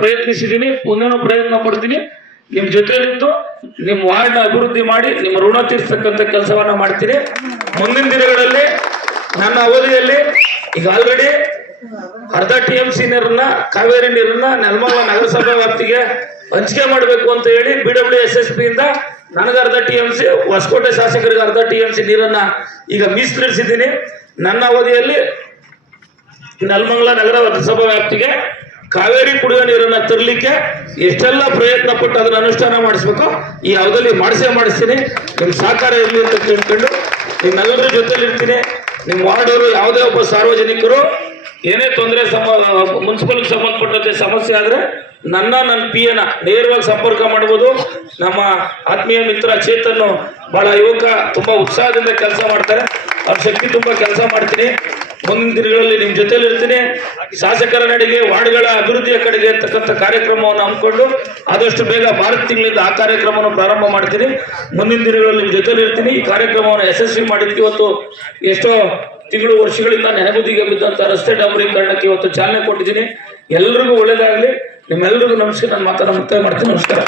ಪ್ರಯತ್ನಿಸಿದ್ದೀನಿ, ಪುನಃ ಪ್ರಯತ್ನ ಪಡ್ತೀನಿ. ನಿಮ್ ಜೊತೆಲಿದ್ದು ನಿಮ್ ವಾರ್ಡ್ ಅಭಿವೃದ್ಧಿ ಮಾಡಿ ನಿಮ್ಮ ಋಣ ತೀರ್ಸತಕ್ಕಂಥ ಕೆಲಸವನ್ನ ಮಾಡ್ತೀನಿ. ಮುಂದಿನ ದಿನಗಳಲ್ಲಿ ನನ್ನ ಅವಧಿಯಲ್ಲಿ ಈಗ ಆಲ್ರೆಡಿ ಅರ್ಧ TMC ನೀರನ್ನ, ಕಾವೇರಿ ನೀರನ್ನ ನೆಲಮಂಗಲ ನಗರಸಭಾ ವ್ಯಾಪ್ತಿಗೆ ಹಂಚಿಕೆ ಮಾಡಬೇಕು ಅಂತ ಹೇಳಿ BWSSP ಇಂದ ನನಗೆ ಅರ್ಧ TMC, ಹೊಸಕೋಟೆ ಶಾಸಕರಿಗೆ ಅರ್ಧ TMC ನೀರನ್ನ ಈಗ ಮೀಸಲಿರಿಸಿದ್ದೀನಿ. ನನ್ನ ಅವಧಿಯಲ್ಲಿ ನೆಲಮಂಗಲ ನಗರಸಭಾ ವ್ಯಾಪ್ತಿಗೆ ಕಾವೇರಿ ಕುಡಿಯುವ ನೀರನ್ನ ತರಲಿಕ್ಕೆ ಎಷ್ಟೆಲ್ಲ ಪ್ರಯತ್ನ ಪಟ್ಟು ಅದನ್ನ ಅನುಷ್ಠಾನ ಮಾಡಿಸ್ಬೇಕು ಈ ಅವಧಿಯಲ್ಲಿ ಮಾಡಿಸ್ತೀನಿ. ನಿಮ್ ಸಹಕಾರ ಇರಲಿ ಅಂತ ಕೇಳ್ಕೊಂಡು ನಿಮ್ಮೆಲ್ಲರ ಜೊತೆಲಿ ಇರ್ತೀನಿ. ನಿಮ್ ವಾರ್ಡವರು ಯಾವುದೇ ಒಬ್ಬ ಸಾರ್ವಜನಿಕರು ಏನೇ ತೊಂದರೆ ಮುನ್ಸಿಪಲ್ ಸಂಬಂಧಪಟ್ಟಂತೆ ಸಮಸ್ಯೆ ಆದ್ರೆ ನನ್ನ PA ನೇರವಾಗಿ ಸಂಪರ್ಕ ಮಾಡಬಹುದು. ನಮ್ಮ ಆತ್ಮೀಯ ಮಿತ್ರ ಚೇತನ್ ಬಹಳ ಯುವಕ, ತುಂಬಾ ಉತ್ಸಾಹದಿಂದ ಕೆಲಸ ಮಾಡ್ತಾರೆ. ಅವ್ರ ಶಕ್ತಿ ತುಂಬಾ ಕೆಲಸ ಮಾಡ್ತೀನಿ. ಮುಂದಿನ ದಿನಗಳಲ್ಲಿ ನಿಮ್ ಜೊತೆಲಿ ಇರ್ತೀನಿ. ಶಾಸಕರ ನಡಿಗೆ ವಾರ್ಡ್ಗಳ ಅಭಿವೃದ್ಧಿಯ ಕಡೆಗೆ ಅಂತಕ್ಕಂಥ ಕಾರ್ಯಕ್ರಮವನ್ನು ಹಮ್ಮಿಕೊಂಡು ಆದಷ್ಟು ಬೇಗ ಮಾರ್ಚ್ ತಿಂಗಳಿಂದ ಆ ಕಾರ್ಯಕ್ರಮವನ್ನು ಪ್ರಾರಂಭ ಮಾಡ್ತೀನಿ. ಮುಂದಿನ ದಿನಗಳಲ್ಲಿ ನಿಮ್ ಜೊತೆಲಿ ಇರ್ತೀನಿ. ಈ ಕಾರ್ಯಕ್ರಮವನ್ನು ಯಶಸ್ವಿ ಮಾಡಿದ್ವಿ. ಇವತ್ತು ಎಷ್ಟೋ ತಿಂಗಳು ವರ್ಷಗಳಿಂದ ನೆನೆಗುದಿಗೆ ಬಿದ್ದಂತ ರಸ್ತೆ ಡಾಂಬರೀಕರಣಕ್ಕೆ ಇವತ್ತು ಚಾಲನೆ ಕೊಟ್ಟಿದ್ದೀನಿ. ಎಲ್ರಿಗೂ ಒಳ್ಳೇದಾಗ್ಲಿ. ನಿಮ್ಮೆಲ್ಲರಿಗೂ ನಮಸ್ಕಾರ. ನನ್ನ ಮಾತನ್ನ ಮುಕ್ತಾಯ ಮಾಡ್ತೀನಿ. ನಮಸ್ಕಾರ.